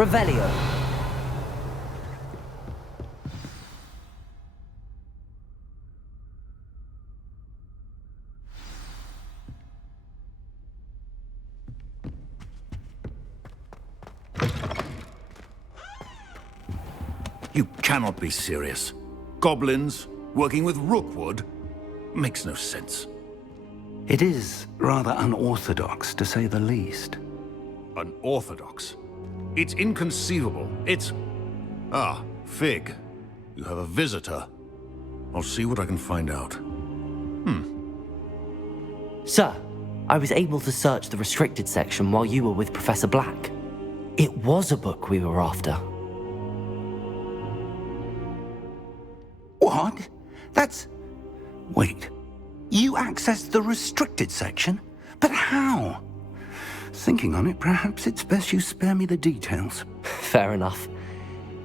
Revelio. You cannot be serious. Goblins working with Rookwood? Makes no sense. It is rather unorthodox, to say the least. Unorthodox? It's inconceivable. It's... Ah, Fig. You have a visitor. I'll see what I can find out. Sir, I was able to search the restricted section while you were with Professor Black. It was a book we were after. What? That's... Wait. You accessed the restricted section? But how? Thinking on it, perhaps it's best you spare me the details. Fair enough.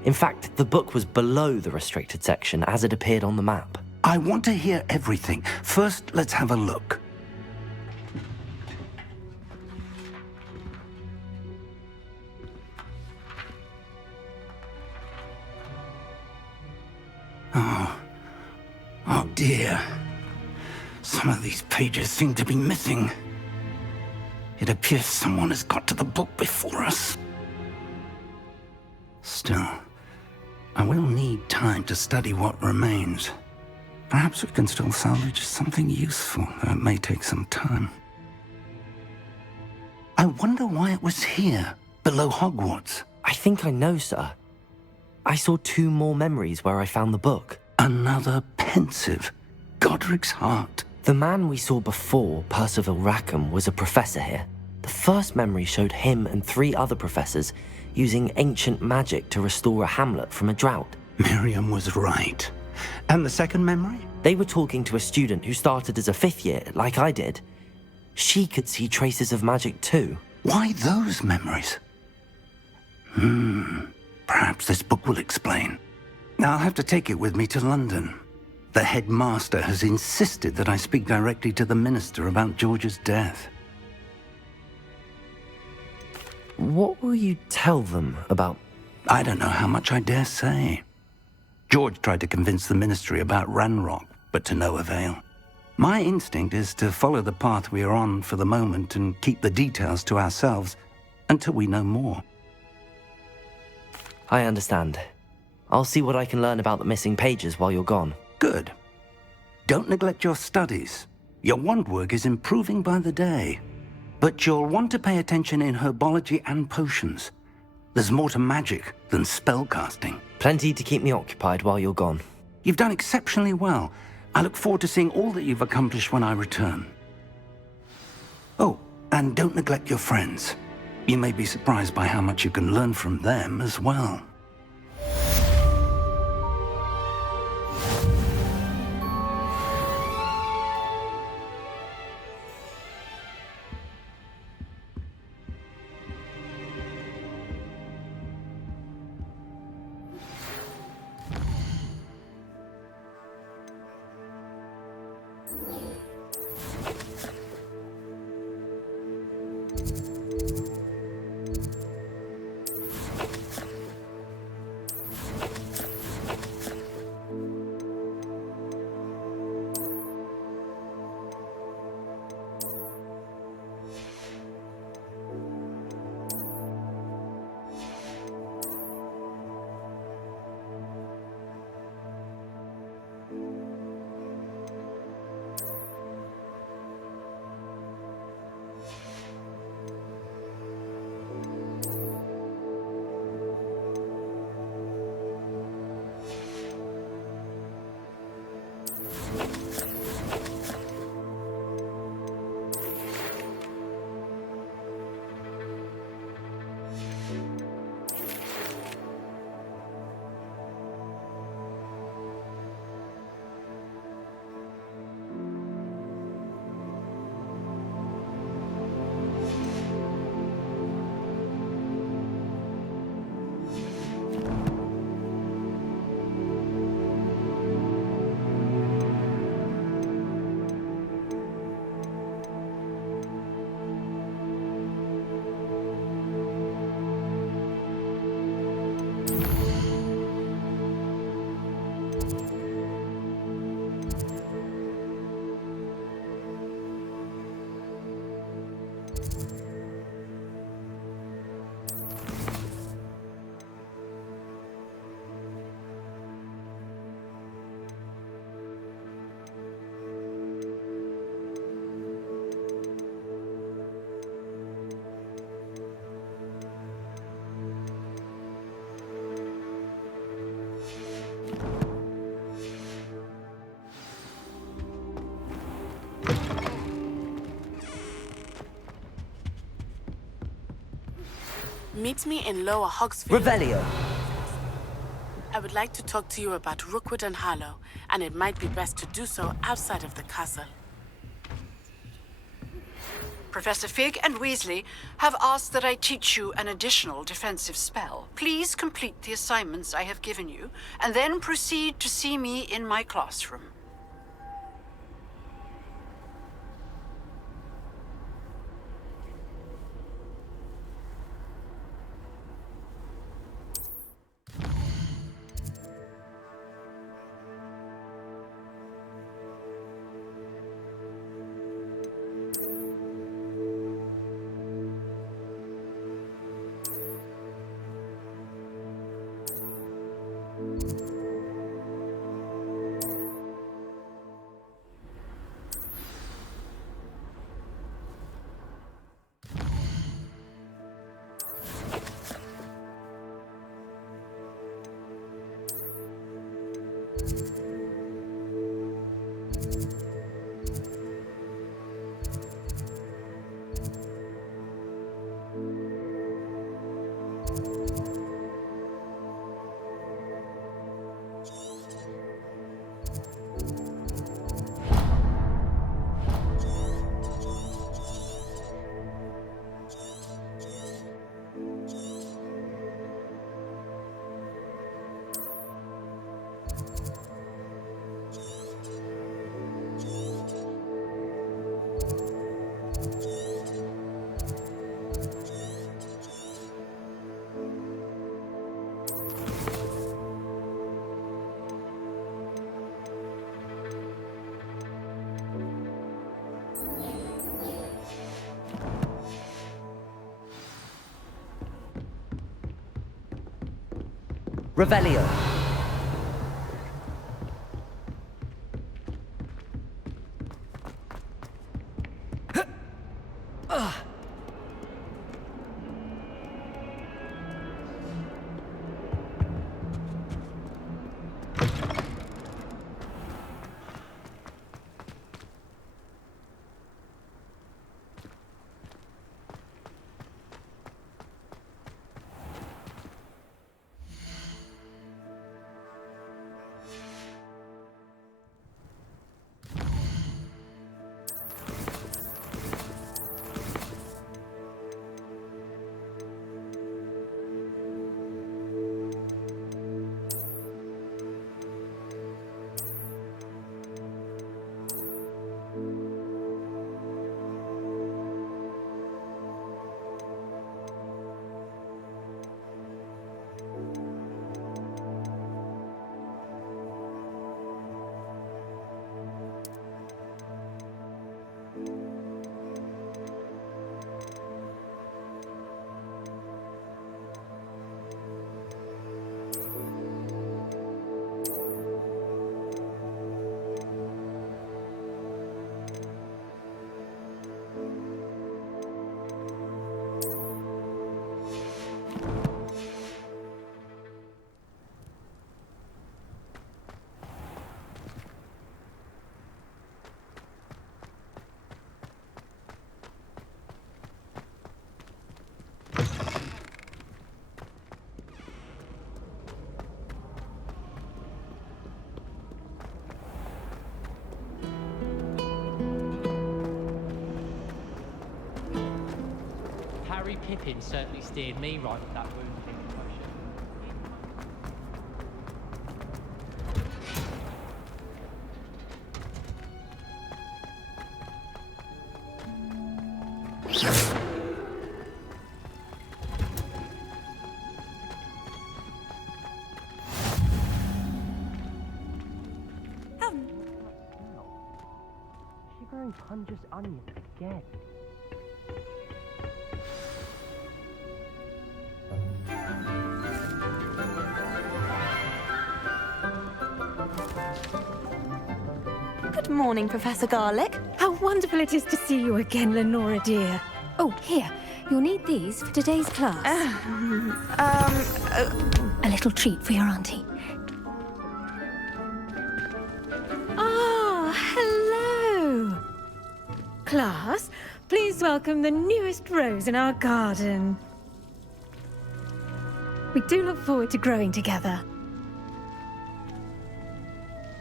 In fact, the book was below the restricted section as it appeared on the map. I want to hear everything. First, let's have a look. Oh dear. Some of these pages seem to be missing. It appears someone has got to the book before us. Still, I will need time to study what remains. Perhaps we can still salvage something useful, though it may take some time. I wonder why it was here, below Hogwarts. I think I know, sir. I saw 2 more memories where I found the book. Another pensive. Godric's heart. The man we saw before, Percival Rackham, was a professor here. The first memory showed him and 3 other professors using ancient magic to restore a hamlet from a drought. Miriam was right. And the second memory? They were talking to a student who started as a 5th year, like I did. She could see traces of magic too. Why those memories? Perhaps this book will explain. I'll have to take it with me to London. The headmaster has insisted that I speak directly to the minister about George's death. What will you tell them about... I don't know how much I dare say. George tried to convince the ministry about Ranrock, but to no avail. My instinct is to follow the path we are on for the moment and keep the details to ourselves until we know more. I understand. I'll see what I can learn about the missing pages while you're gone. Good. Don't neglect your studies. Your wand work is improving by the day. But you'll want to pay attention in herbology and potions. There's more to magic than spellcasting. Plenty to keep me occupied while you're gone. You've done exceptionally well. I look forward to seeing all that you've accomplished when I return. Oh, and don't neglect your friends. You may be surprised by how much you can learn from them as well. Meet me in Lower Hogsfield. Revelio. I would like to talk to you about Rookwood and Harlow, and it might be best to do so outside of the castle. Professor Fig and Weasley have asked that I teach you an additional defensive spell. Please complete the assignments I have given you, and then proceed to see me in my classroom. Revelio. Harry Pippin certainly steered me right with that wound motion. She's growing Punja's onion again. Good morning, Professor Garlick. How wonderful it is to see you again, Lenora dear. Oh, here. You'll need these for today's class. A little treat for your auntie. Ah, hello. Class, please welcome the newest rose in our garden. We do look forward to growing together.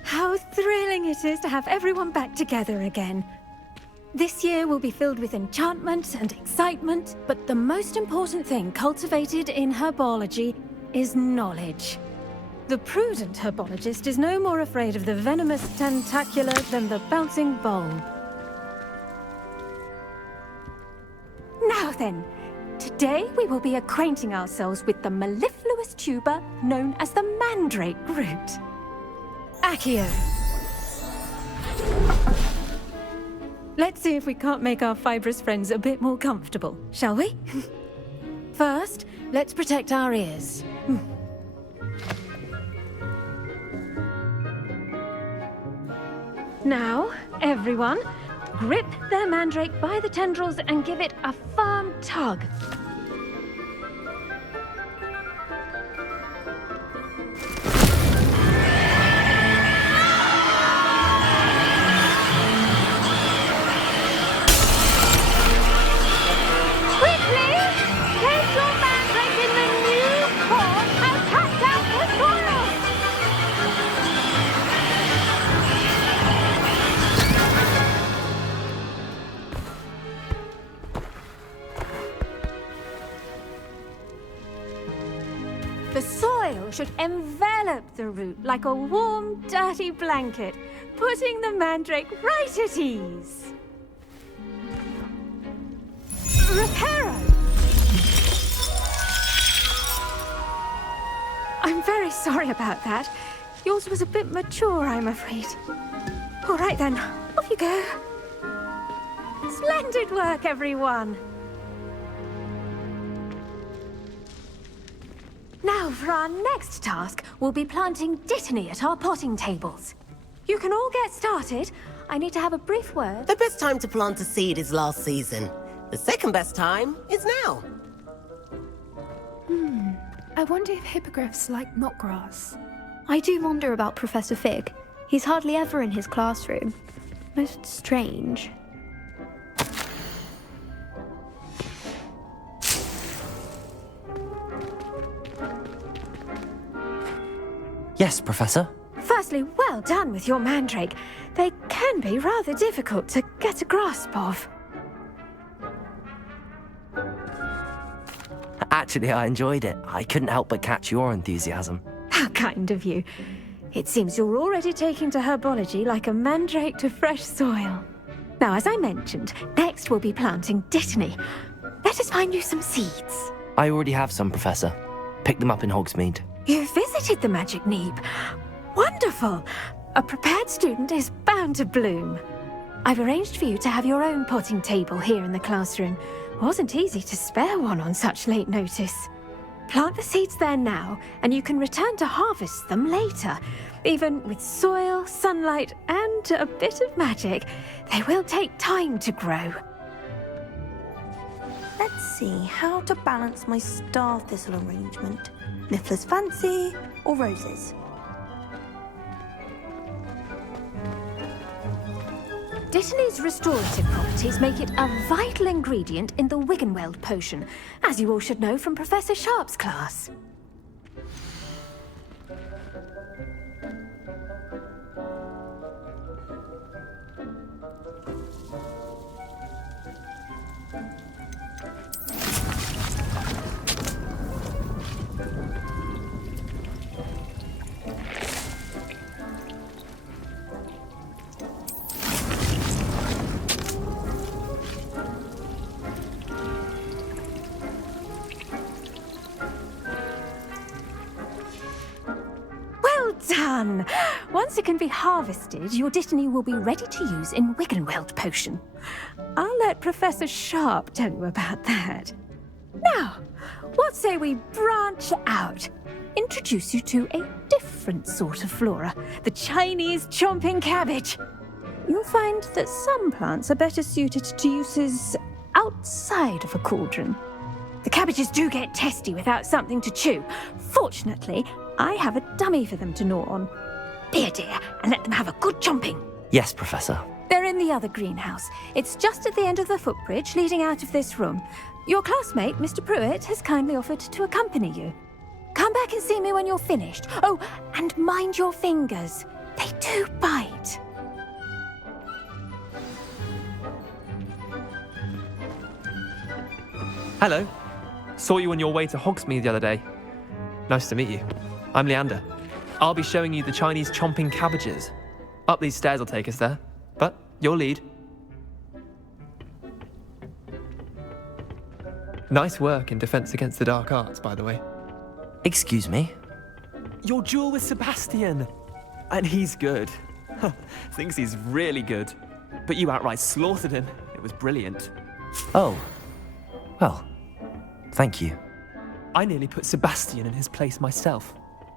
How thrilling it is to have everyone back together again. This year will be filled with enchantment and excitement, but the most important thing cultivated in herbology is knowledge. The prudent herbologist is no more afraid of the venomous tentacular than the bouncing bulb. Now then, today we will be acquainting ourselves with the mellifluous tuber known as the mandrake root. Accio. Let's see if we can't make our fibrous friends a bit more comfortable, shall we? First, let's protect our ears. Now, everyone, grip their mandrake by the tendrils and give it a firm tug. The soil should envelop the root like a warm, dirty blanket, putting the mandrake right at ease. Reparo! I'm very sorry about that. Yours was a bit mature, I'm afraid. All right then, off you go. Splendid work, everyone! Now, for our next task, we'll be planting dittany at our potting tables. You can all get started. I need to have a brief word. The best time to plant a seed is last season. The second best time is now. I wonder if hippogriffs like knotgrass. I do wonder about Professor Fig. He's hardly ever in his classroom. Most strange. Yes, Professor. Firstly, well done with your mandrake. They can be rather difficult to get a grasp of. Actually, I enjoyed it. I couldn't help but catch your enthusiasm. How kind of you. It seems you're already taking to herbology like a mandrake to fresh soil. Now, as I mentioned, next we'll be planting dittany. Let us find you some seeds. I already have some, Professor. Picked them up in Hogsmeade. You visited the Magic Neeb. Wonderful! A prepared student is bound to bloom. I've arranged for you to have your own potting table here in the classroom. Wasn't easy to spare one on such late notice. Plant the seeds there now, and you can return to harvest them later. Even with soil, sunlight, and a bit of magic, they will take time to grow. Let's see how to balance my star thistle arrangement. Niffler's Fancy or roses? Dittany's restorative properties make it a vital ingredient in the Wiggenweld potion, as you all should know from Professor Sharp's class. Done! Once it can be harvested, your dittany will be ready to use in Wiggenweld potion. I'll let Professor Sharp tell you about that. Now, what say we branch out? Introduce you to a different sort of flora, the Chinese chomping cabbage. You'll find that some plants are better suited to uses outside of a cauldron. The cabbages do get testy without something to chew. Fortunately, I have a dummy for them to gnaw on. Be a dear and let them have a good chomping. Yes, Professor. They're in the other greenhouse. It's just at the end of the footbridge leading out of this room. Your classmate, Mr. Pruitt, has kindly offered to accompany you. Come back and see me when you're finished. Oh, and mind your fingers. They do bite. Hello. Saw you on your way to Hogsmeade the other day. Nice to meet you. I'm Leander. I'll be showing you the Chinese chomping cabbages. Up these stairs will take us there, but your lead. Nice work in Defense Against the Dark Arts, by the way. Excuse me? Your duel with Sebastian. And he's good. Thinks he's really good. But you outright slaughtered him. It was brilliant. Oh. Well, thank you. I nearly put Sebastian in his place myself.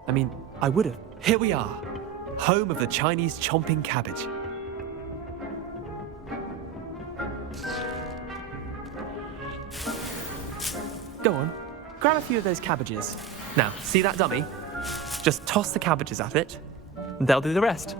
I mean, I would have. Here we are. Home of the Chinese chomping cabbage. Go on, grab a few of those cabbages. Now, see that dummy? Just toss the cabbages at it, and they'll do the rest.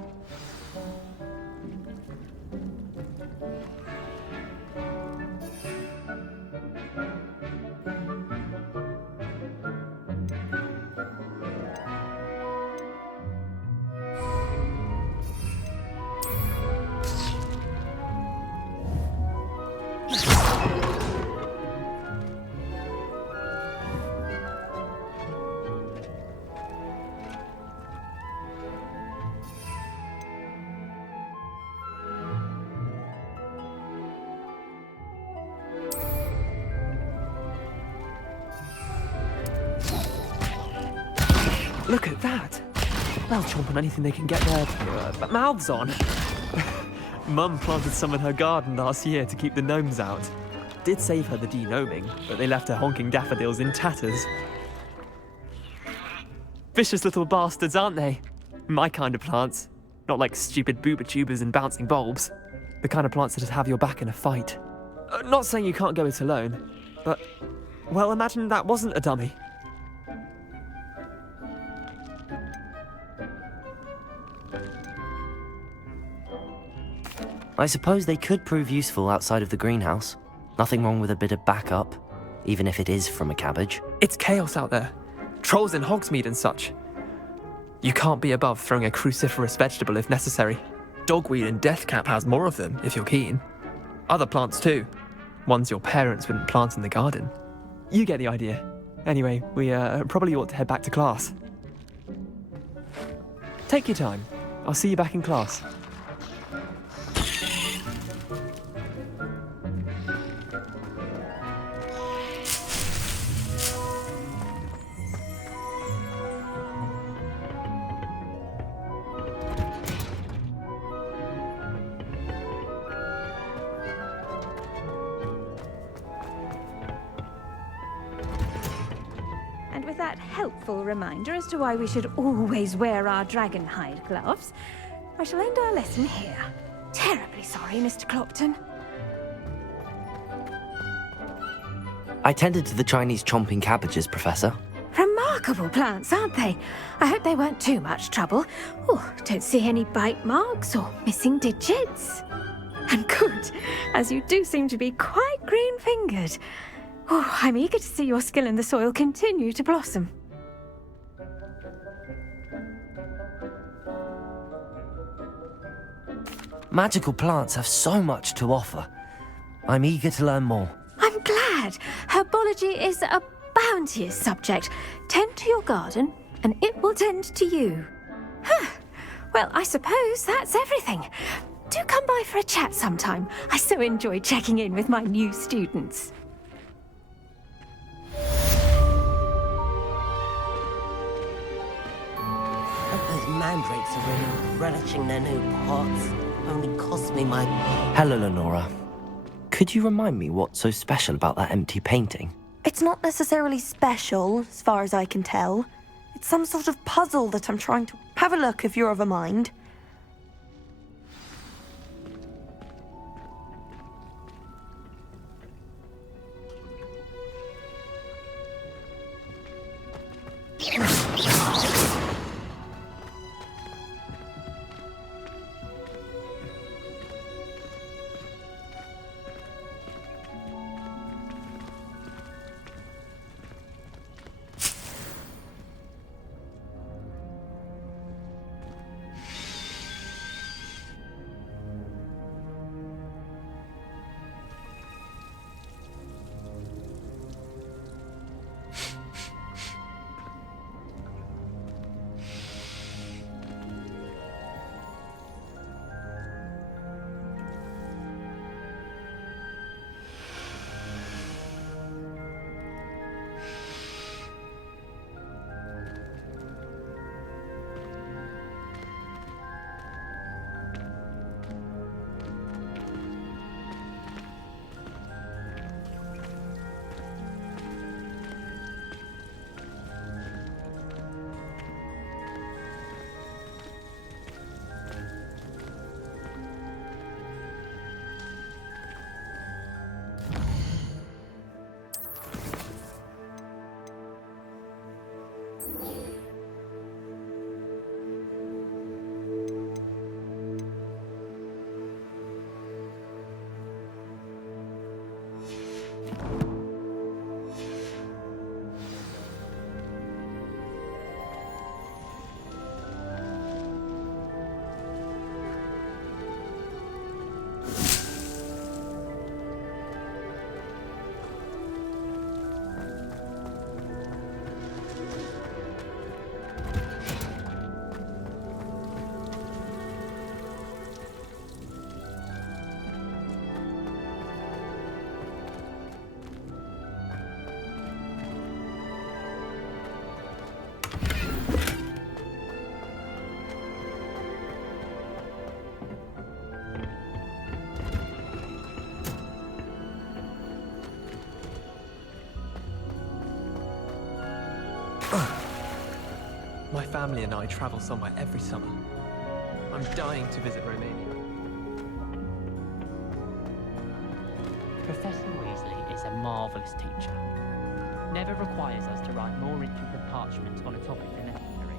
Look at that! They'll chomp on anything they can get their mouths on. Mum planted some in her garden last year to keep the gnomes out. Did save her the de-gnoming, but they left her honking daffodils in tatters. Vicious little bastards, aren't they? My kind of plants. Not like stupid booba tubers and bouncing bulbs. The kind of plants that'd have your back in a fight. Not saying you can't go it alone, but, well, imagine that wasn't a dummy. I suppose they could prove useful outside of the greenhouse. Nothing wrong with a bit of backup, even if it is from a cabbage. It's chaos out there. Trolls in Hogsmeade and such. You can't be above throwing a cruciferous vegetable if necessary. Dogweed and deathcap has more of them, if you're keen. Other plants too. Ones your parents wouldn't plant in the garden. You get the idea. Anyway, we probably ought to head back to class. Take your time. I'll see you back in class. That helpful reminder as to why we should always wear our dragon hide gloves, I shall end our lesson here. Terribly sorry, Mr. Clopton. I tended to the Chinese chomping cabbages, Professor. Remarkable plants, aren't they? I hope they weren't too much trouble. Oh, don't see any bite marks or missing digits. And good, as you do seem to be quite green-fingered. Oh, I'm eager to see your skill in the soil continue to blossom. Magical plants have so much to offer. I'm eager to learn more. I'm glad. Herbology is a bounteous subject. Tend to your garden, and it will tend to you. Well, I suppose that's everything. Do come by for a chat sometime. I so enjoy checking in with my new students. Those mandrakes are really relishing their new pots. Only cost me my... Hello, Lenora. Could you remind me what's so special about that empty painting? It's not necessarily special, as far as I can tell. It's some sort of puzzle that I'm trying to... Have a look if you're of a mind. family and I travel somewhere every summer. I'm dying to visit Romania. Professor Weasley is a marvellous teacher. Never requires us to write more intricate parchments on a topic than necessary.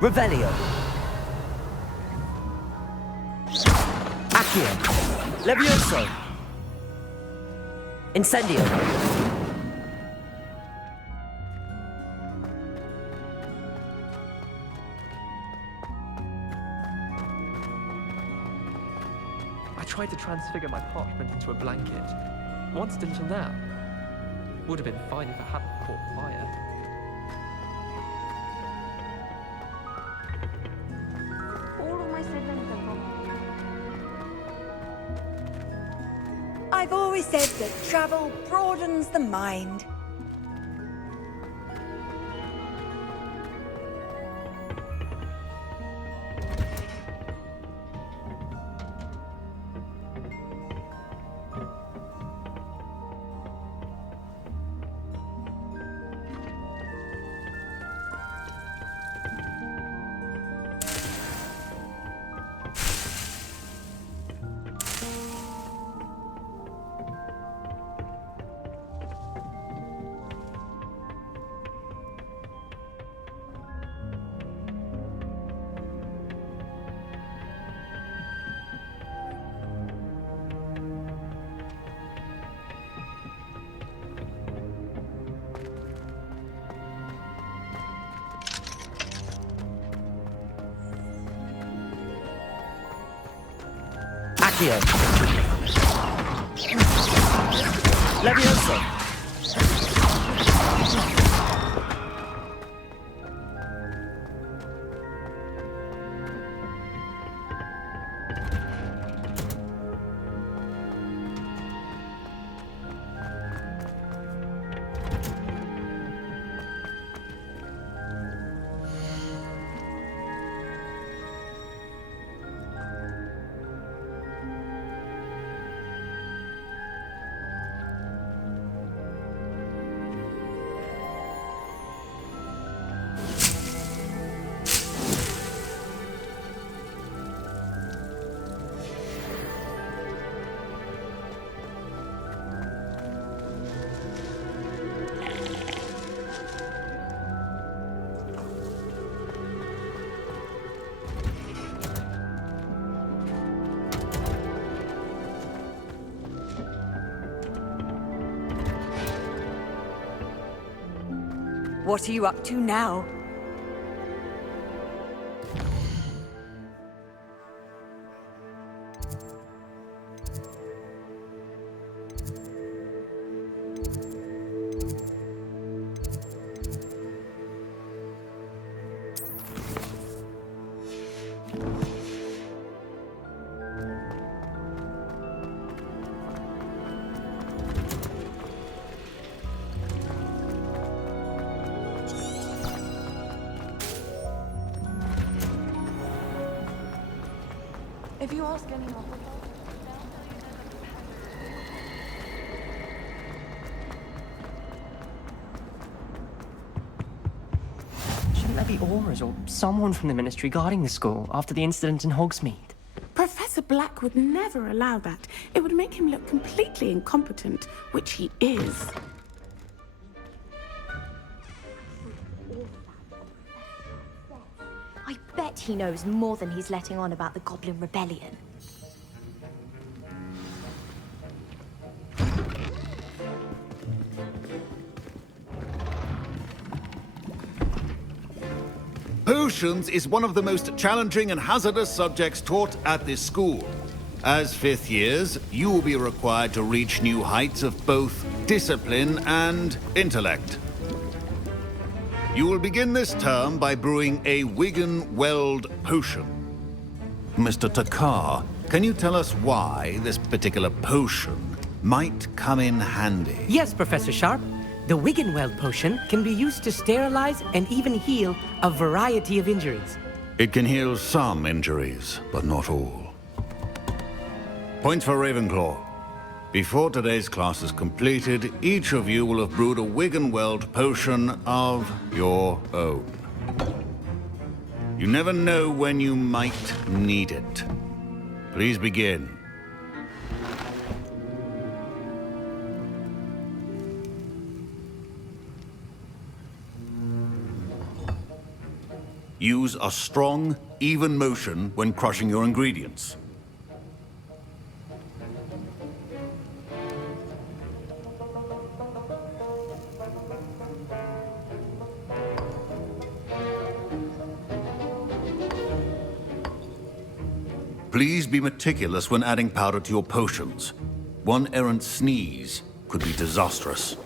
Revelio. Accio. Levioso. Incendio. I tried to transfigure my parchment into a blanket. Once did it now. Would have been fine if it hadn't caught fire. All of my siblings are gone. I've always said that travel broadens the mind. Accio. Levioso. What are you up to now? If you ask anyone... Shouldn't there be Auras or someone from the Ministry guarding the school after the incident in Hogsmeade? Professor Black would never allow that. It would make him look completely incompetent, which he is. I bet he knows more than he's letting on about the Goblin Rebellion. Potions is one of the most challenging and hazardous subjects taught at this school. As fifth years, you will be required to reach new heights of both discipline and intellect. You will begin this term by brewing a Wiggenweld potion. Mr. Takar, can you tell us why this particular potion might come in handy? Yes, Professor Sharp. The Wiggenweld potion can be used to sterilize and even heal a variety of injuries. It can heal some injuries, but not all. Points for Ravenclaw. Before today's class is completed, each of you will have brewed a Wiggenweld potion of your own. You never know when you might need it. Please begin. Use a strong, even motion when crushing your ingredients. Please be meticulous when adding powder to your potions. One errant sneeze could be disastrous.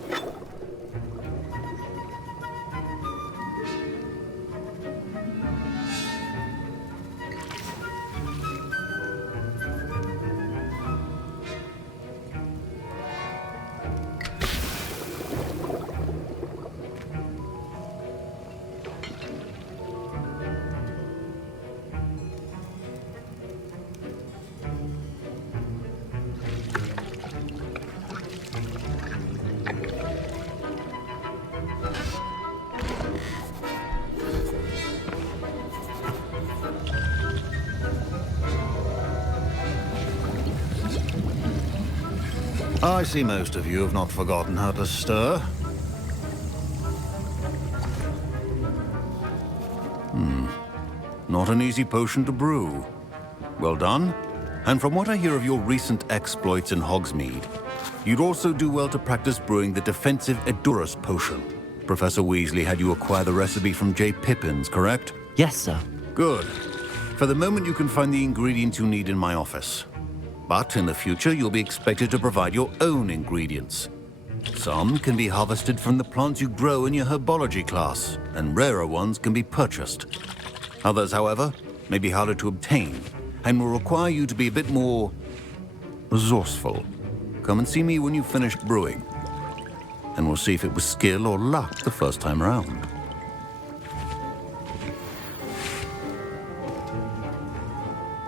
I see most of you have not forgotten how to stir. Not an easy potion to brew. Well done. And from what I hear of your recent exploits in Hogsmeade, you'd also do well to practice brewing the defensive Edurus potion. Professor Weasley had you acquire the recipe from J. Pippin's, correct? Yes, sir. Good. For the moment, you can find the ingredients you need in my office. But in the future, you'll be expected to provide your own ingredients. Some can be harvested from the plants you grow in your herbology class, and rarer ones can be purchased. Others, however, may be harder to obtain, and will require you to be a bit more resourceful. Come and see me when you've finished brewing, and we'll see if it was skill or luck the first time around.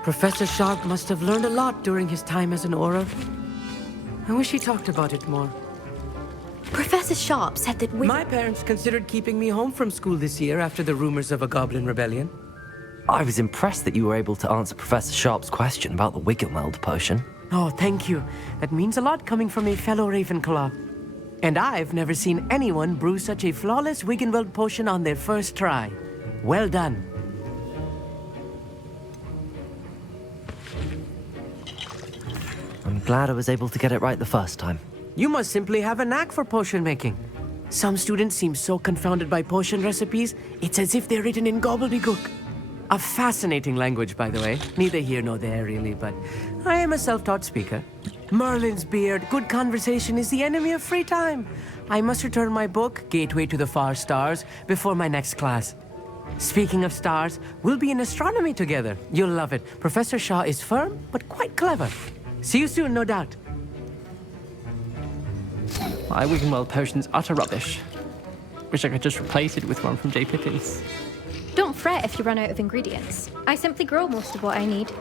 Professor Sharp must have learned a lot during his time as an Auror. I wish he talked about it more. Professor Sharp said that My parents considered keeping me home from school this year after the rumors of a goblin rebellion. I was impressed that you were able to answer Professor Sharp's question about the Wiggenweld potion. Oh, thank you. That means a lot coming from a fellow Ravenclaw. And I've never seen anyone brew such a flawless Wiggenweld potion on their first try. Well done. I'm glad I was able to get it right the first time. You must simply have a knack for potion making. Some students seem so confounded by potion recipes, it's as if they're written in gobbledygook. A fascinating language, by the way. Neither here nor there, really, but I am a self-taught speaker. Merlin's beard, good conversation is the enemy of free time. I must return my book, Gateway to the Far Stars, before my next class. Speaking of stars, we'll be in astronomy together. You'll love it. Professor Shaw is firm, but quite clever. See you soon, no doubt. My Wiggenweld potion's utter rubbish. Wish I could just replace it with one from J. Pippin's. Don't fret if you run out of ingredients. I simply grow most of what I need.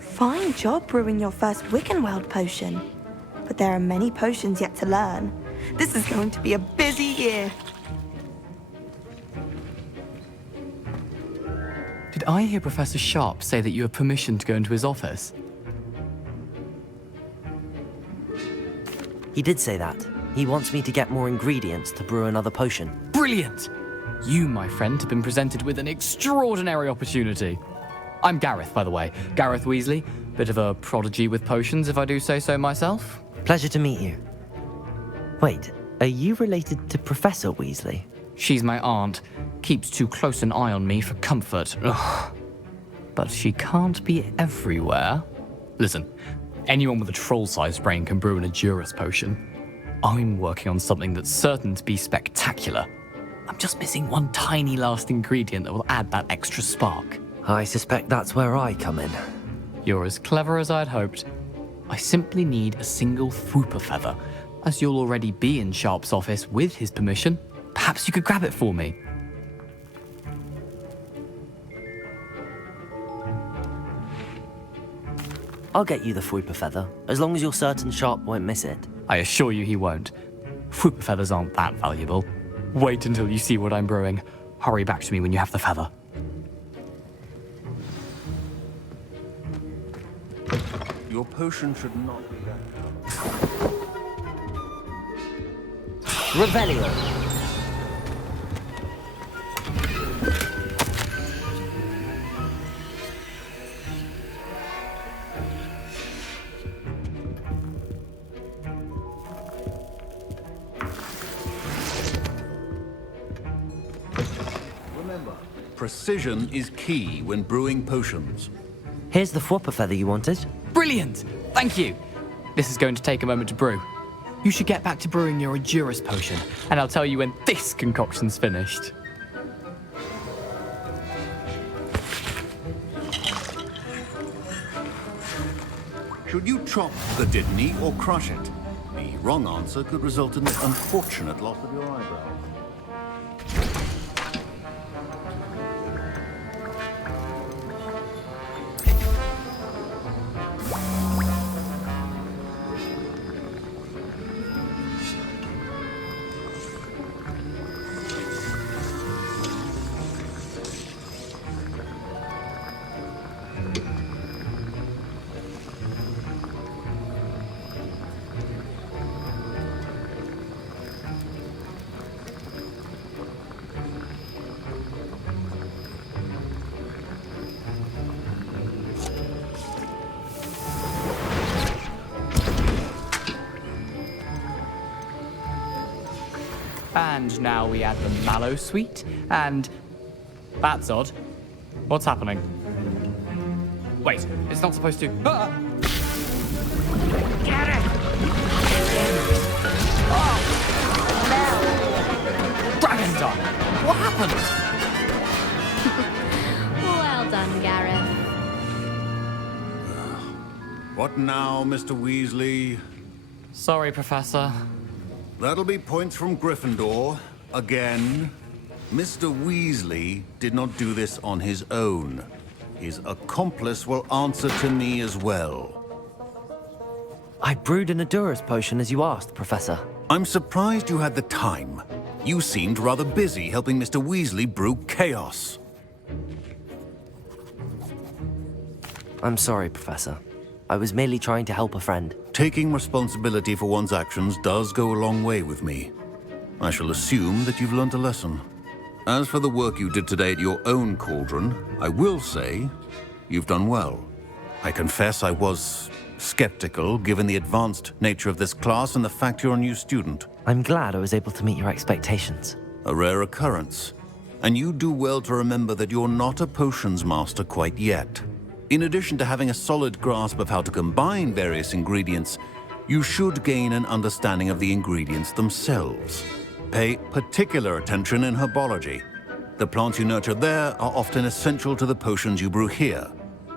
Fine job brewing your first Wiggenweld potion. But there are many potions yet to learn. This is going to be a busy year. Did I hear Professor Sharp say that you have permission to go into his office? He did say that. He wants me to get more ingredients to brew another potion. Brilliant! You, my friend, have been presented with an extraordinary opportunity. I'm Gareth, by the way. Gareth Weasley. Bit of a prodigy with potions, if I do say so myself. Pleasure to meet you. Wait, are you related to Professor Weasley? She's my aunt. Keeps too close an eye on me for comfort. Ugh. But she can't be everywhere. Listen, anyone with a troll-sized brain can brew an Edurus potion. I'm working on something that's certain to be spectacular. I'm just missing one tiny last ingredient that will add that extra spark. I suspect that's where I come in. You're as clever as I'd hoped. I simply need a single Fwooper feather, as you'll already be in Sharp's office with his permission. Perhaps you could grab it for me. I'll get you the Fwooper feather, as long as you're certain Sharp won't miss it. I assure you he won't. Fwooper feathers aren't that valuable. Wait until you see what I'm brewing. Hurry back to me when you have the feather. Your potion should not be that. Revelio. Remember, precision is key when brewing potions. Here's the Fwooper feather you wanted. Brilliant! Thank you! This is going to take a moment to brew. You should get back to brewing your Edurus potion, and I'll tell you when this concoction's finished. Should you chop the Didney or crush it? The wrong answer could result in the unfortunate loss of your eyebrow. And now we add the mallow sweet, and... That's odd. What's happening? Wait, it's not supposed to... Ah! Get it! Oh! Dragon done! What happened? Well done, Gareth. What now, Mr. Weasley? Sorry, Professor. That'll be points from Gryffindor. Again. Mr. Weasley did not do this on his own. His accomplice will answer to me as well. I brewed an Edurus potion as you asked, Professor. I'm surprised you had the time. You seemed rather busy helping Mr. Weasley brew chaos. I'm sorry, Professor. I was merely trying to help a friend. Taking responsibility for one's actions does go a long way with me. I shall assume that you've learned a lesson. As for the work you did today at your own cauldron, I will say you've done well. I confess I was skeptical, given the advanced nature of this class and the fact you're a new student. I'm glad I was able to meet your expectations. A rare occurrence. And you do well to remember that you're not a potions master quite yet. In addition to having a solid grasp of how to combine various ingredients, you should gain an understanding of the ingredients themselves. Pay particular attention in herbology. The plants you nurture there are often essential to the potions you brew here.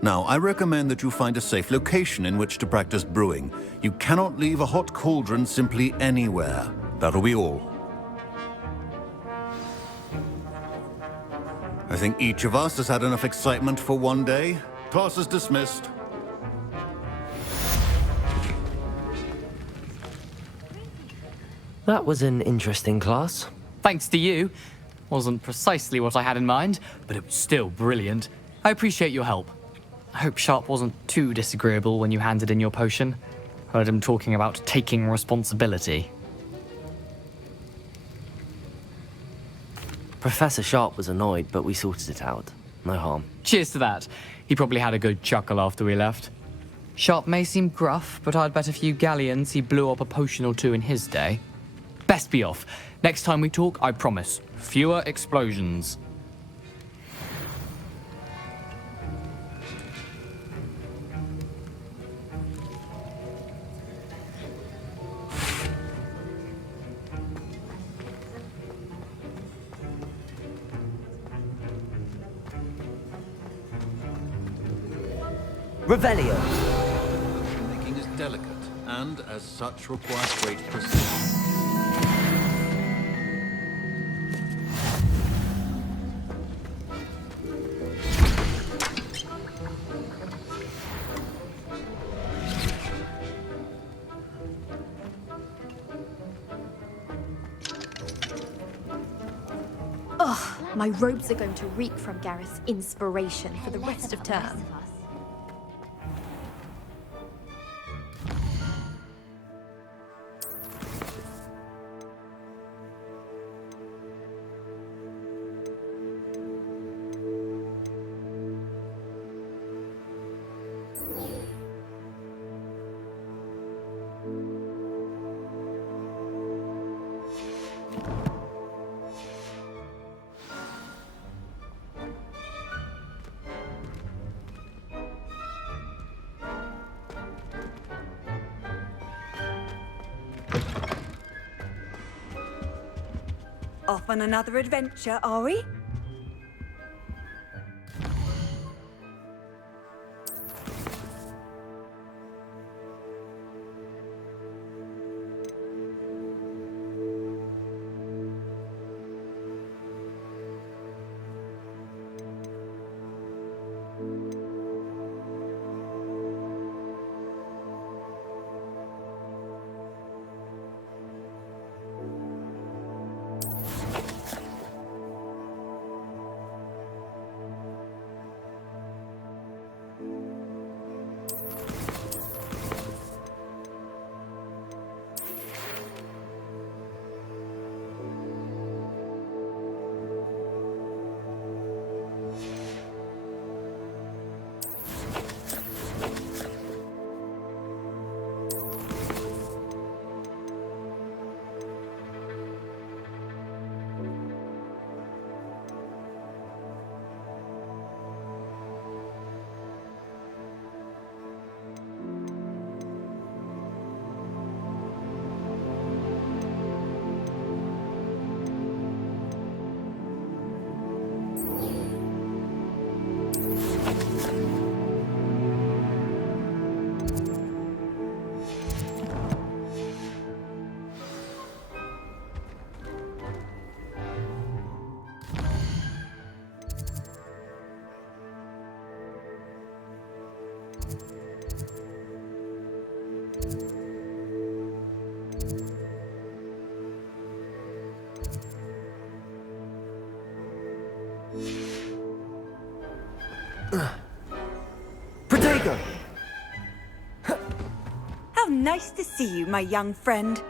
Now, I recommend that you find a safe location in which to practice brewing. You cannot leave a hot cauldron simply anywhere. That'll be all. I think each of us has had enough excitement for one day. Class is dismissed. That was an interesting class. Thanks to you. Wasn't precisely what I had in mind, but it was still brilliant. I appreciate your help. I hope Sharp wasn't too disagreeable when you handed in your potion. Heard him talking about taking responsibility. Professor Sharp was annoyed, but we sorted it out. No harm. Cheers to that. He probably had a good chuckle after we left. Sharp may seem gruff, but I'd bet a few galleons he blew up a potion or two in his day. Best be off. Next time we talk, I promise, fewer explosions. Revelio. Making is delicate, and as such requires great precision. My robes are going to reek from Gareth's inspiration for the rest of term. Off on another adventure, are we? Protego! How nice to see you, my young friend.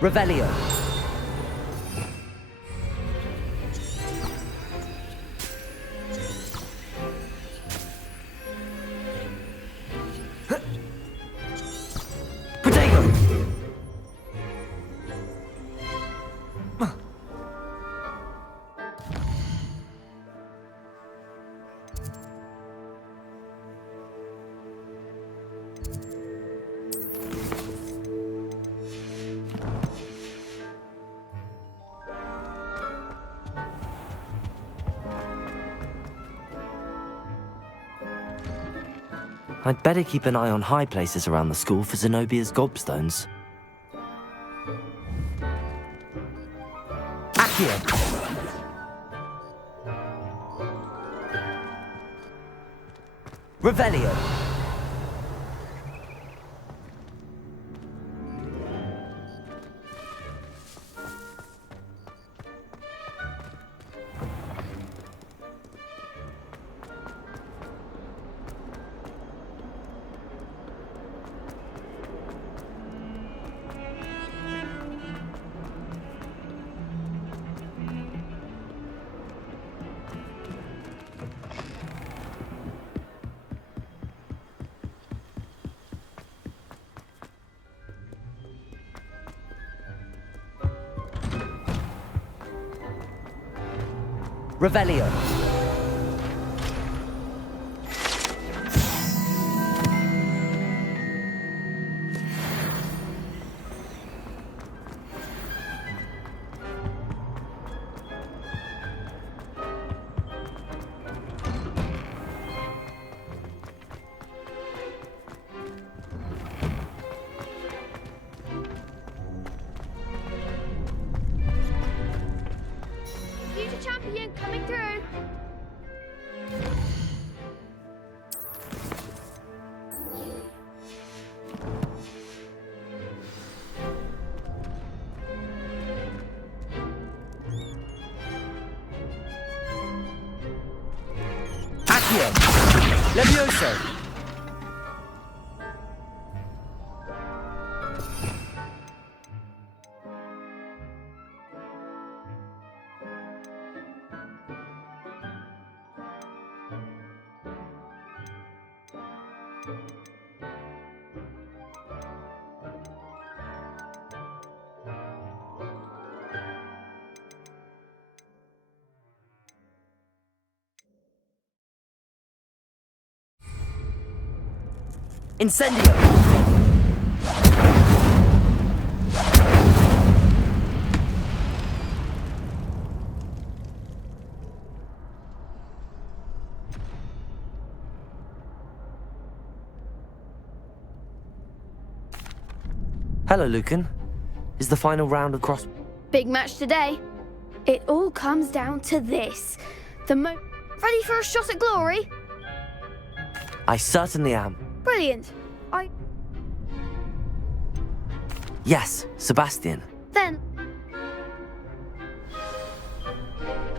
Revelio. I'd better keep an eye on high places around the school for Zenobia's gobstones. Accio! Revelio! Revelio. Future champion coming through. Accio! Levioso! Incendio! Hello, Lucan. Is the final round across? Big match today. It all comes down to this. Ready for a shot at glory? I certainly am. Brilliant. Yes, Sebastian. Then...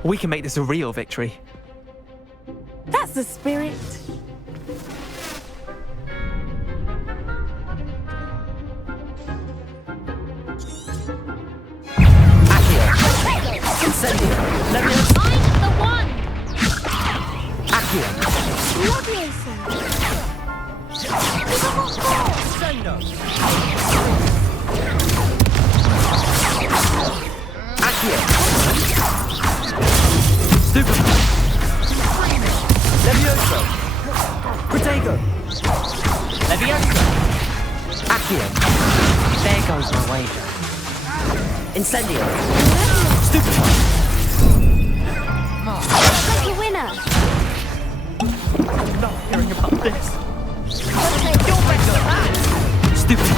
We can make this a real victory. That's the spirit. Incendio! I'm the one! Accio! Levioso! Sendo! Accio! Super! Levioso! Protego! Levioso! Accio! There goes my wager. Incendio! Stupefy! Take a winner! I'm not hearing about this. You're better! Stupefy!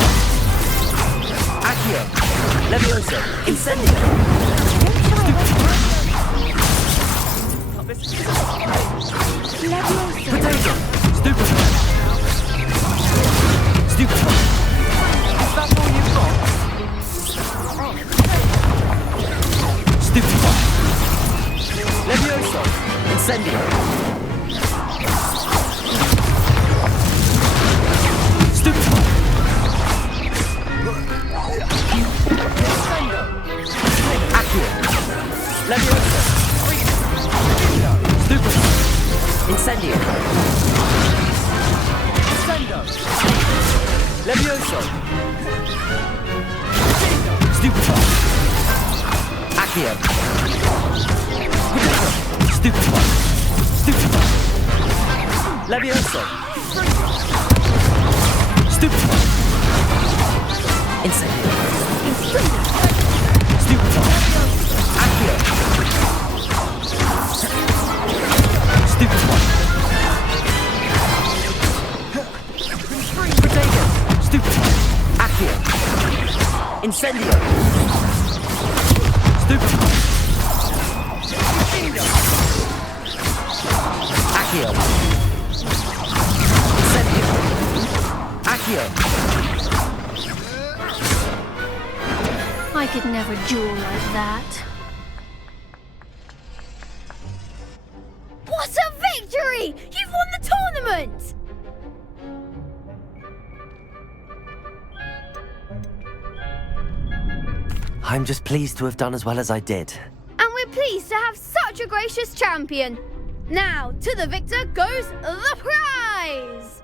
Accio! Levioso! Incendio! Levioso! Potato! Stupefy! Stupefy! Is that all you've got? Stupefy! Levioso! Incendio! Stupefy! Accio! Levioso! Stupefy! Incendio! Sendo! Levioso! Stupefy! Accio! Stupefy! Stupefy! Levioso! Stupefy! Incendio! Stupefy! Accio! Stupefy! Protego! Stupefy! Accio! Incendio! Stupefy! Accio! Incendio! Accio! I could never duel like that. What a victory! You've won the tournament! I'm just pleased to have done as well as I did. And we're pleased to have such a gracious champion. Now, to the victor goes the prize!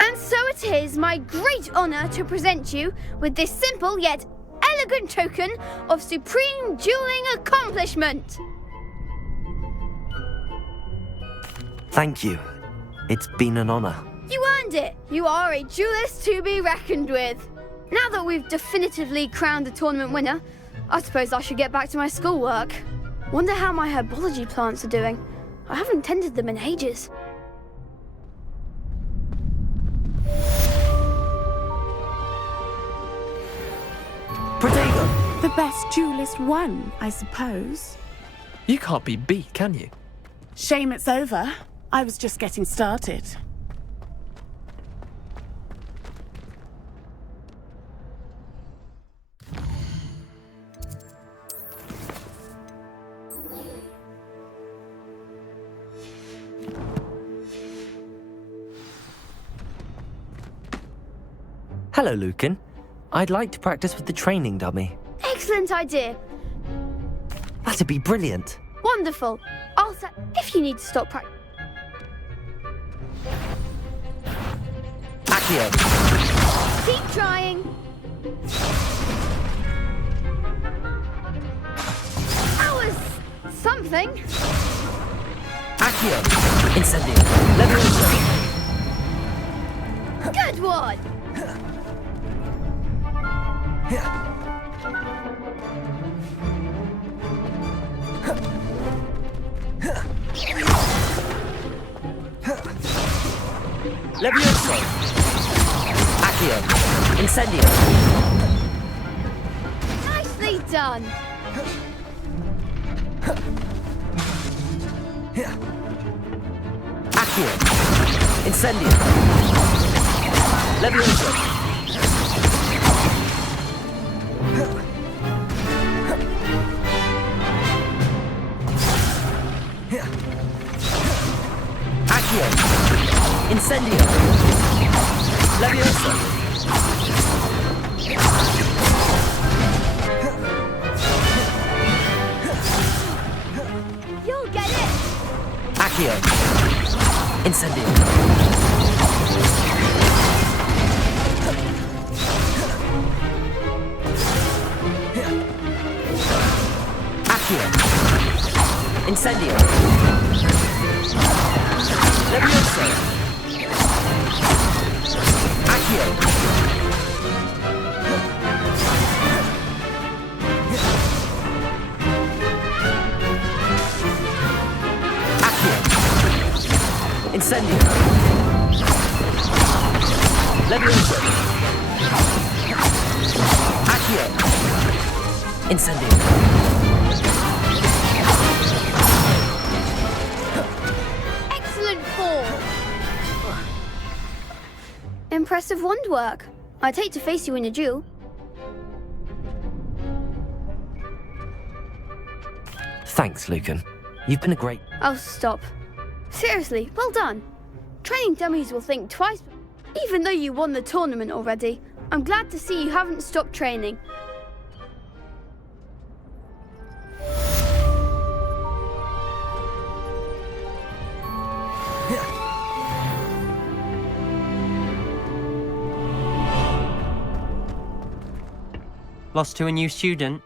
And so it is my great honour to present you with this simple yet elegant token of supreme dueling accomplishment. Thank you. It's been an honour. You earned it. You are a duelist to be reckoned with. Now that we've definitively crowned the tournament winner, I suppose I should get back to my schoolwork. Wonder how my herbology plants are doing. I haven't tended them in ages. Protego! The best duelist won, I suppose. You can't be beat, can you? Shame it's over. I was just getting started. Hello, Lucan. I'd like to practice with the training dummy. Excellent idea. That'd be brilliant. Wonderful. I'll set if you need to stop practice. Accio. Keep trying. That was something. Accio. Incendio. Levioso. Good one. Levioso. Accio. Incendio. Nicely done. Accio. Incendio. Levioso. Accio. Incendio. Levioso. You'll get it. Accio. Incendio. Accio. Incendio. Levioso. Accio. Accio. Incendio. Levioso. Accio. Incendio. Excellent form. Impressive wand work. I'd hate to face you in a duel. Thanks, Lucan. You've been a great... Oh, stop. Seriously, well done. Training dummies will think twice. Even though you won the tournament already, I'm glad to see you haven't stopped training. Lost to a new student.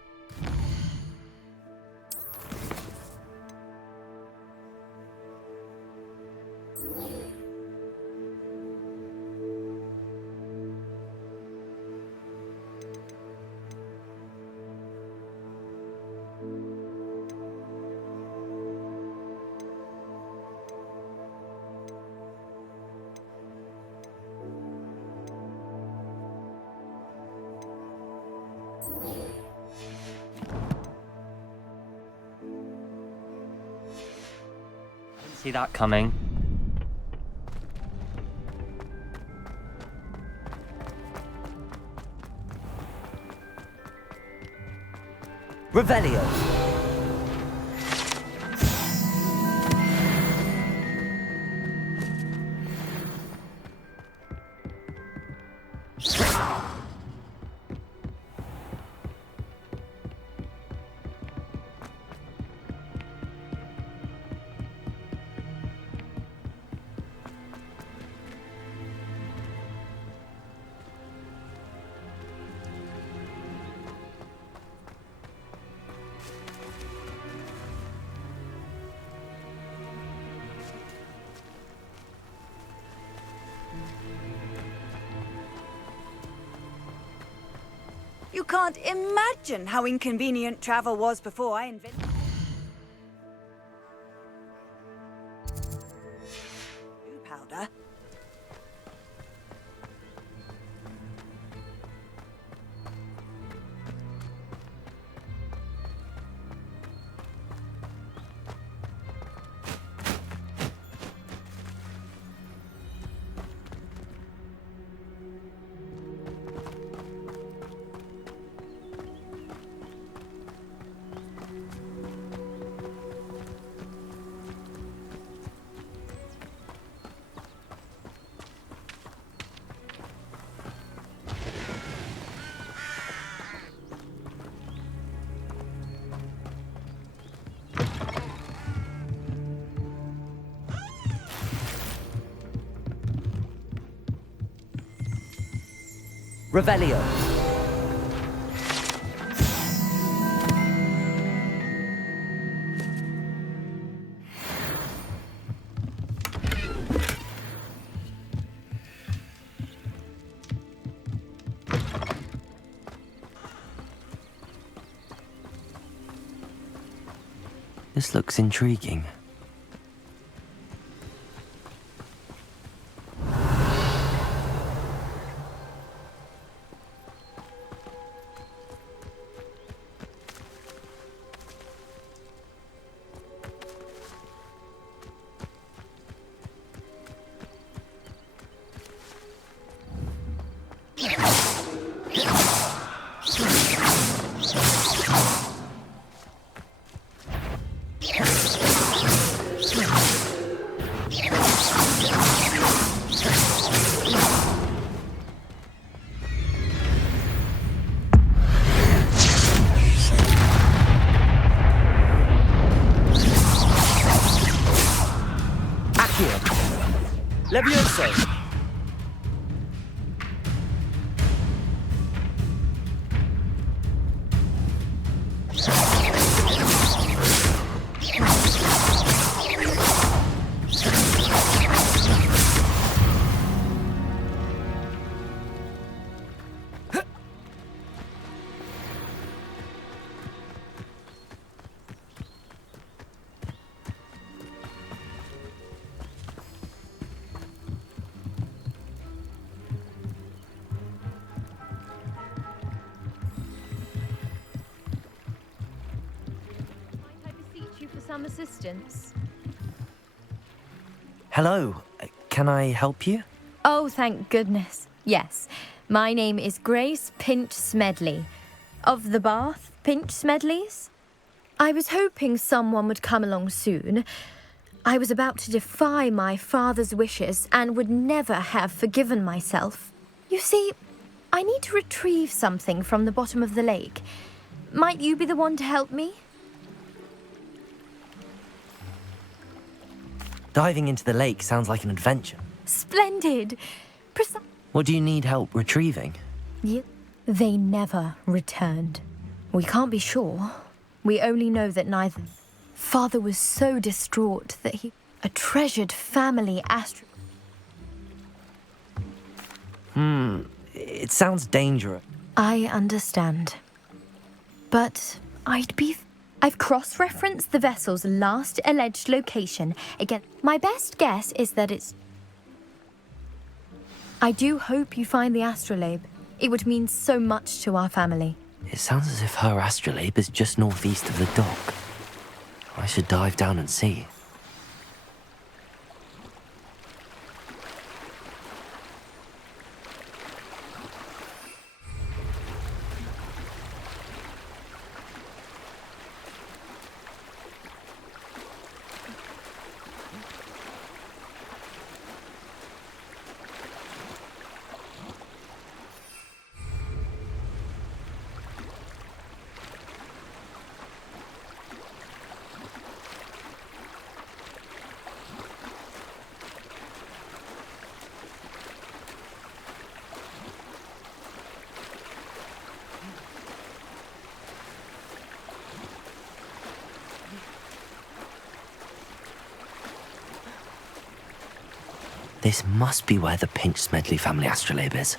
See that coming. Revelio. You can't imagine how inconvenient travel was before I invented... powder. Revelio. This looks intriguing. Levioso! Some assistance. Hello, can I help you? Oh, thank goodness. Yes, my name is Grace Pinch Smedley, of the Bath Pinch Smedleys. I was hoping someone would come along soon. I was about to defy my father's wishes and would never have forgiven myself. You see, I need to retrieve something from the bottom of the lake. Might you be the one to help me? Diving into the lake sounds like an adventure. Splendid! What do you need help retrieving? They never returned. We can't be sure. We only know that neither. Father was so distraught that a treasured family It sounds dangerous. I understand. But I've cross-referenced the vessel's last alleged location. Again, my best guess is that it's... I do hope you find the astrolabe. It would mean so much to our family. It sounds as if her astrolabe is just northeast of the dock. I should dive down and see. This must be where the Pinch Smedley family astrolabe is.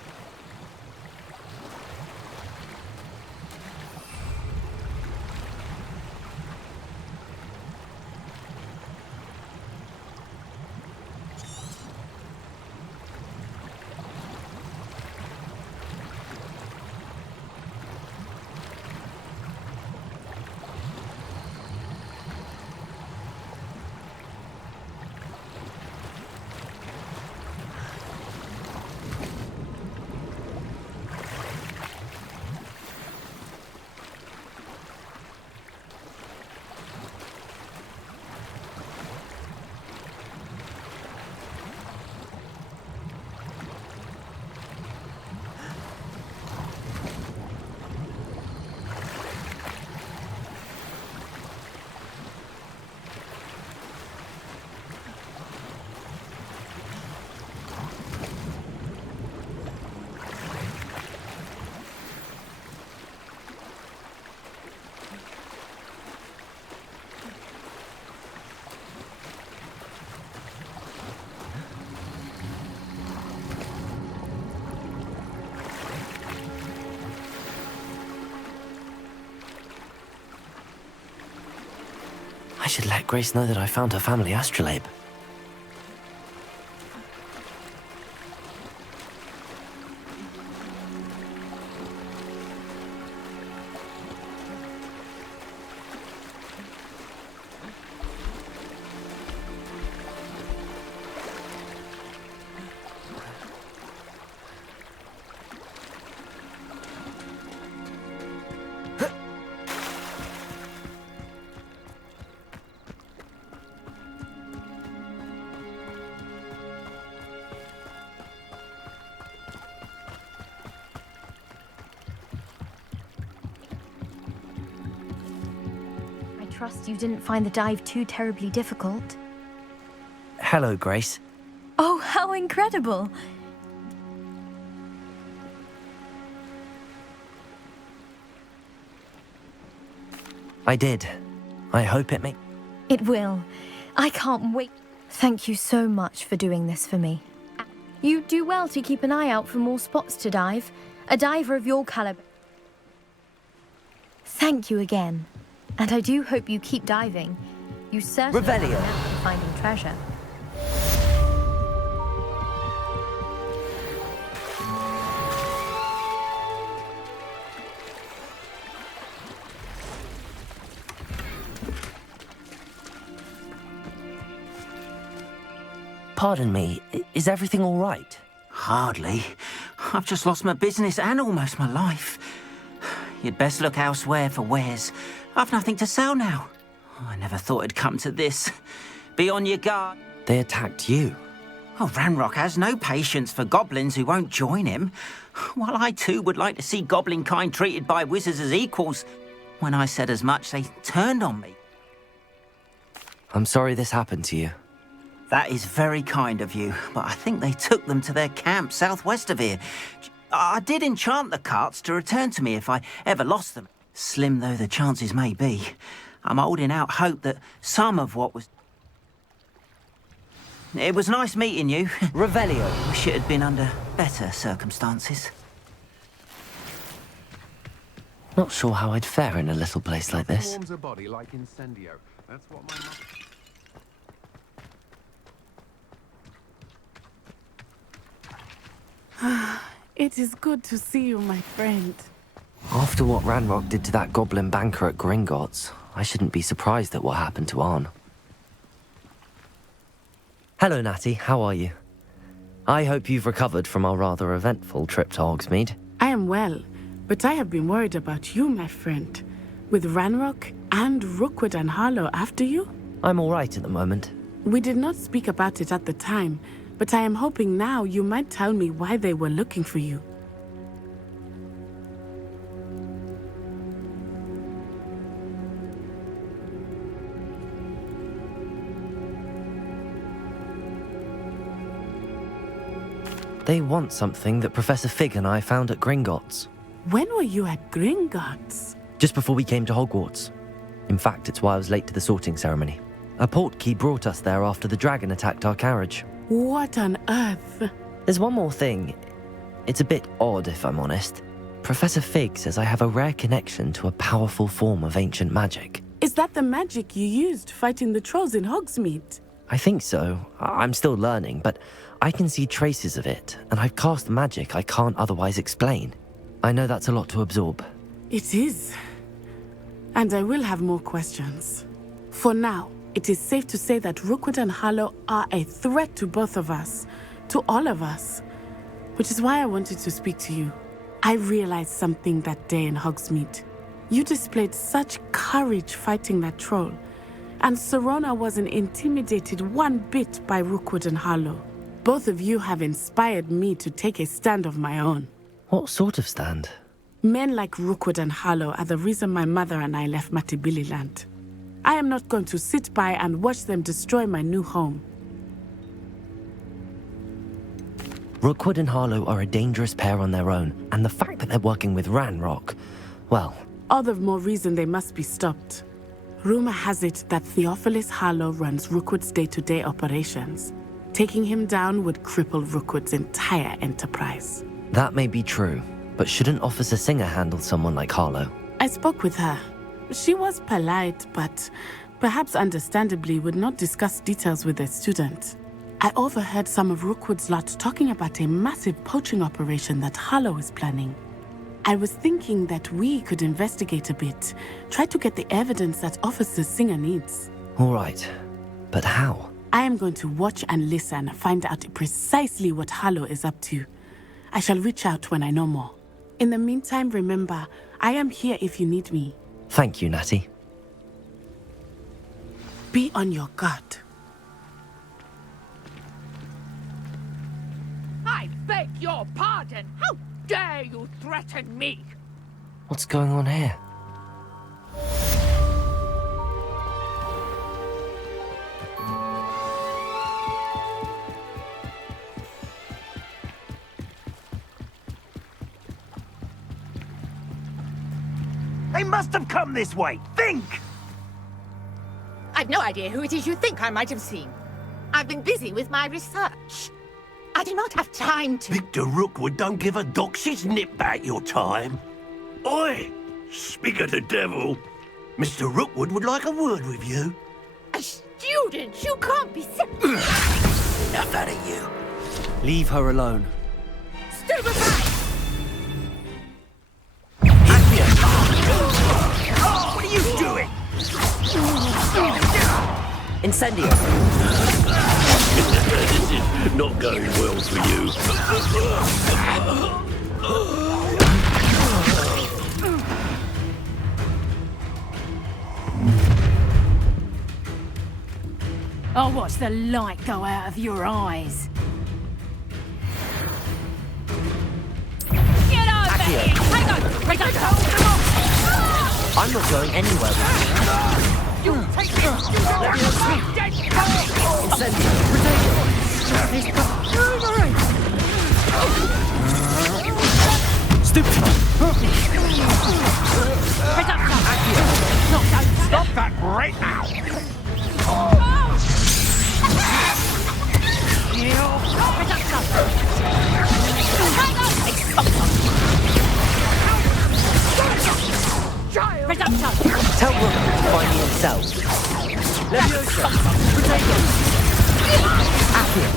I should let Grace know that I found her family astrolabe. I trust you didn't find the dive too terribly difficult. Hello, Grace. Oh, how incredible! I did. I hope it makes... It will. I can't wait. Thank you so much for doing this for me. You do well to keep an eye out for more spots to dive. A diver of your caliber. Thank you again. And I do hope you keep diving. You certainly Revelio. are an at finding treasure. Pardon me, is everything all right? Hardly. I've just lost my business and almost my life. You'd best look elsewhere for wares. I've nothing to sell now. I never thought it'd come to this. Be on your guard. They attacked you. Oh, Ranrock has no patience for goblins who won't join him. While I too would like to see goblin kind treated by wizards as equals, when I said as much, they turned on me. I'm sorry this happened to you. That is very kind of you, but I think they took them to their camp southwest of here. I did enchant the carts to return to me if I ever lost them. Slim though the chances may be, I'm holding out hope that some of what was... It was nice meeting you. Revelio. Wish it had been under better circumstances. Not sure how I'd fare in a little place like this. Forms a body like incendio. That's what my mother... It is good to see you, my friend. After what Ranrock did to that goblin banker at Gringotts, I shouldn't be surprised at what happened to Arn. Hello, Natty. How are you? I hope you've recovered from our rather eventful trip to Hogsmeade. I am well, but I have been worried about you, my friend. With Ranrock and Rookwood and Harlow after you? I'm all right at the moment. We did not speak about it at the time, but I am hoping now you might tell me why they were looking for you. They want something that Professor Fig and I found at Gringotts. When were you at Gringotts? Just before we came to Hogwarts. In fact, it's why I was late to the sorting ceremony. A portkey brought us there after the dragon attacked our carriage. What on earth? There's one more thing. It's a bit odd, if I'm honest. Professor Fig says I have a rare connection to a powerful form of ancient magic. Is that the magic you used fighting the trolls in Hogsmeade? I think so. I'm still learning, but I can see traces of it, and I've cast magic I can't otherwise explain. I know that's a lot to absorb. It is. And I will have more questions. For now, it is safe to say that Rookwood and Harlow are a threat to both of us, to all of us. Which is why I wanted to speak to you. I realized something that day in Hogsmeade. You displayed such courage fighting that troll, and Serona wasn't intimidated one bit by Rookwood and Harlow. Both of you have inspired me to take a stand of my own. What sort of stand? Men like Rookwood and Harlow are the reason my mother and I left Matibili land. I am not going to sit by and watch them destroy my new home. Rookwood and Harlow are a dangerous pair on their own, and the fact that they're working with Ranrock, well... All the more reason they must be stopped. Rumor has it that Theophilus Harlow runs Rookwood's day-to-day operations. Taking him down would cripple Rookwood's entire enterprise. That may be true, but shouldn't Officer Singer handle someone like Harlow? I spoke with her. She was polite, but perhaps understandably, would not discuss details with their student. I overheard some of Rookwood's lot talking about a massive poaching operation that Harlow is planning. I was thinking that we could investigate a bit, try to get the evidence that Officer Singer needs. All right, but how? I am going to watch and listen, find out precisely what Harlow is up to. I shall reach out when I know more. In the meantime, remember, I am here if you need me. Thank you, Natty. Be on your guard. I beg your pardon. How dare you threaten me? What's going on here? They must have come this way. Think! I've no idea who it is you think I might have seen. I've been busy with my research. I do not have time to... Victor Rookwood don't give a doxy's nip back your time. Oi! Speak of the devil. Mr. Rookwood would like a word with you. A student? You can't be... Enough out of you. Leave her alone. Stupefy! What are you doing? Incendio. This is not going well for you. I'll watch the light go out of your eyes. Get over here! Hang on! Hang on! I'm not going anywhere with You take it! Stop that right now! Tell Rook to find me himself. Leviosa! Protego! Accio!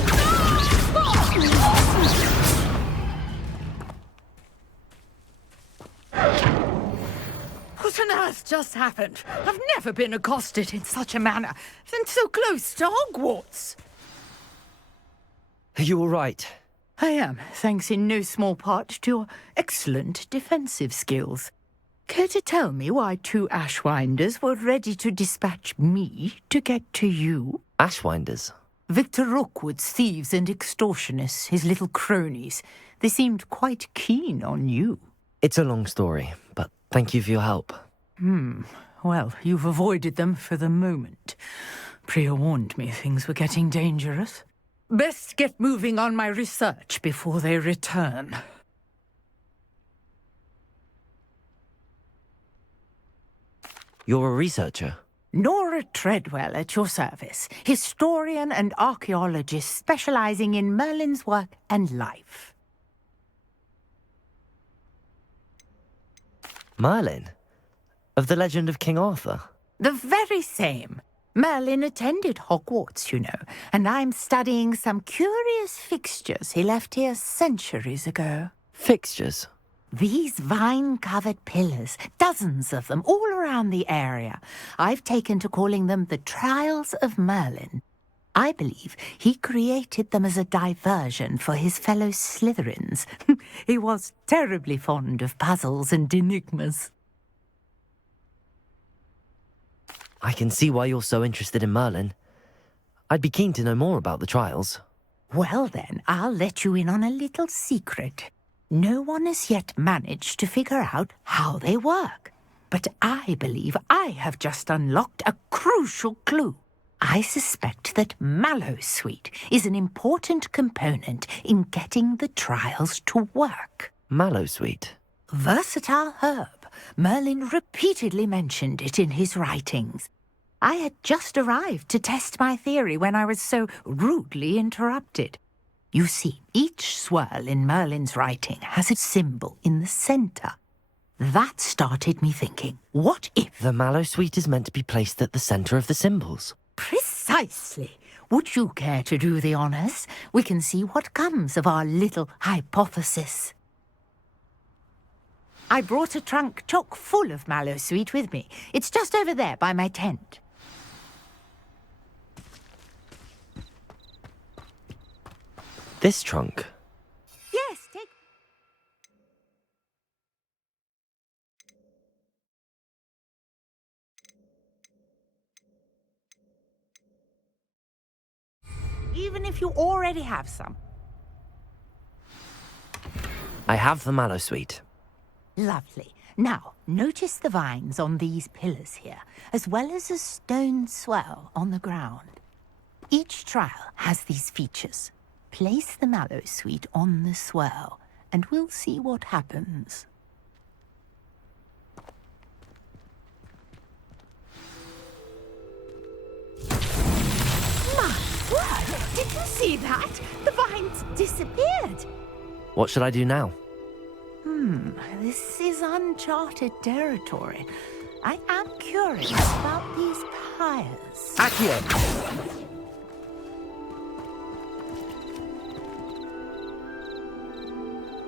What on earth just happened? I've never been accosted in such a manner, and so close to Hogwarts. Are you all right? I am, thanks in no small part to your excellent defensive skills. Care to tell me why two Ashwinders were ready to dispatch me to get to you? Ashwinders? Victor Rookwood's thieves and extortionists, his little cronies. They seemed quite keen on you. It's a long story, but thank you for your help. Well, you've avoided them for the moment. Priya warned me things were getting dangerous. Best get moving on my research before they return. You're a researcher? Nora Treadwell at your service, historian and archaeologist specializing in Merlin's work and life. Merlin? Of the legend of King Arthur? The very same. Merlin attended Hogwarts, you know, and I'm studying some curious fixtures he left here centuries ago. Fixtures? These vine-covered pillars, dozens of them, all around the area. I've taken to calling them the Trials of Merlin. I believe he created them as a diversion for his fellow Slytherins. He was terribly fond of puzzles and enigmas. I can see why you're so interested in Merlin. I'd be keen to know more about the trials. Well then, I'll let you in on a little secret. No one has yet managed to figure out how they work. But I believe I have just unlocked a crucial clue. I suspect that Mallowsweet is an important component in getting the trials to work. Mallowsweet? Versatile herb. Merlin repeatedly mentioned it in his writings. I had just arrived to test my theory when I was so rudely interrupted. You see, each swirl in Merlin's writing has a symbol in the center. That started me thinking, what if... The mallow sweet is meant to be placed at the center of the symbols. Precisely. Would you care to do the honors? We can see what comes of our little hypothesis. I brought a trunk chock full of mallow sweet with me. It's just over there by my tent. This trunk? Yes, take... Even if you already have some. I have the mallow sweet. Lovely. Now, notice the vines on these pillars here, as well as a stone swell on the ground. Each trial has these features. Place the mallow sweet on the swell, and we'll see what happens. My word! Did you see that? The vines disappeared. What should I do now? This is uncharted territory. I am curious about these pyres. Accio!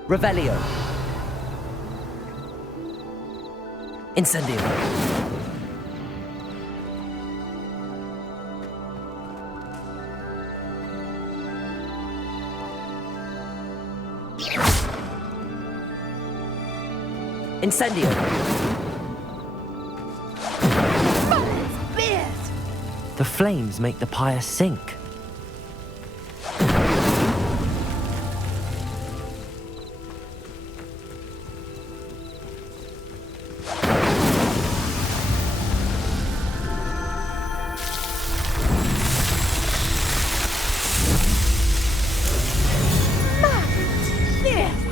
Revelio. Incendio. Incendio. The flames make the pyre sink.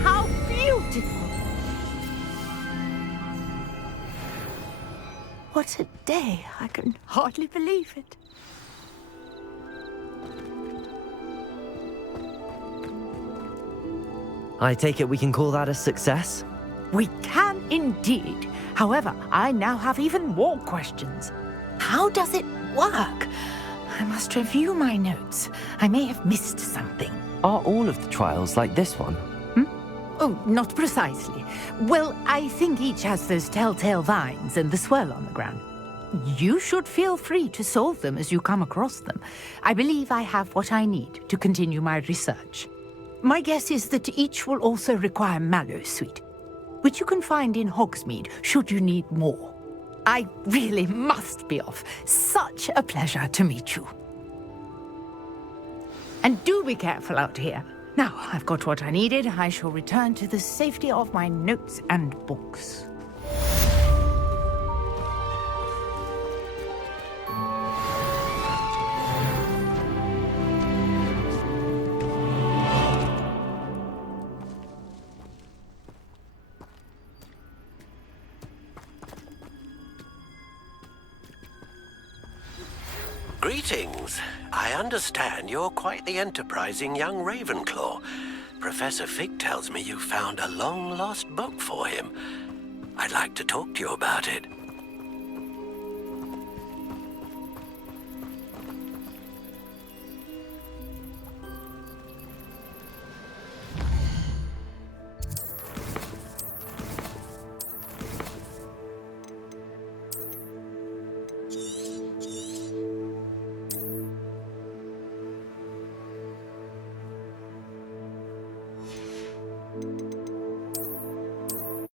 How beautiful! What a day! I can hardly believe it. I take it we can call that a success? We can indeed. However, I now have even more questions. How does it work? I must review my notes. I may have missed something. Are all of the trials like this one? Oh, not precisely. Well, I think each has those telltale vines and the swirl on the ground. You should feel free to solve them as you come across them. I believe I have what I need to continue my research. My guess is that each will also require mallow sweet, which you can find in Hogsmeade should you need more. I really must be off. Such a pleasure to meet you. And do be careful out here. Now, I've got what I needed. I shall return to the safety of my notes and books. Greetings. I understand you're quite the enterprising young Ravenclaw. Professor Fig tells me you found a long-lost book for him. I'd like to talk to you about it.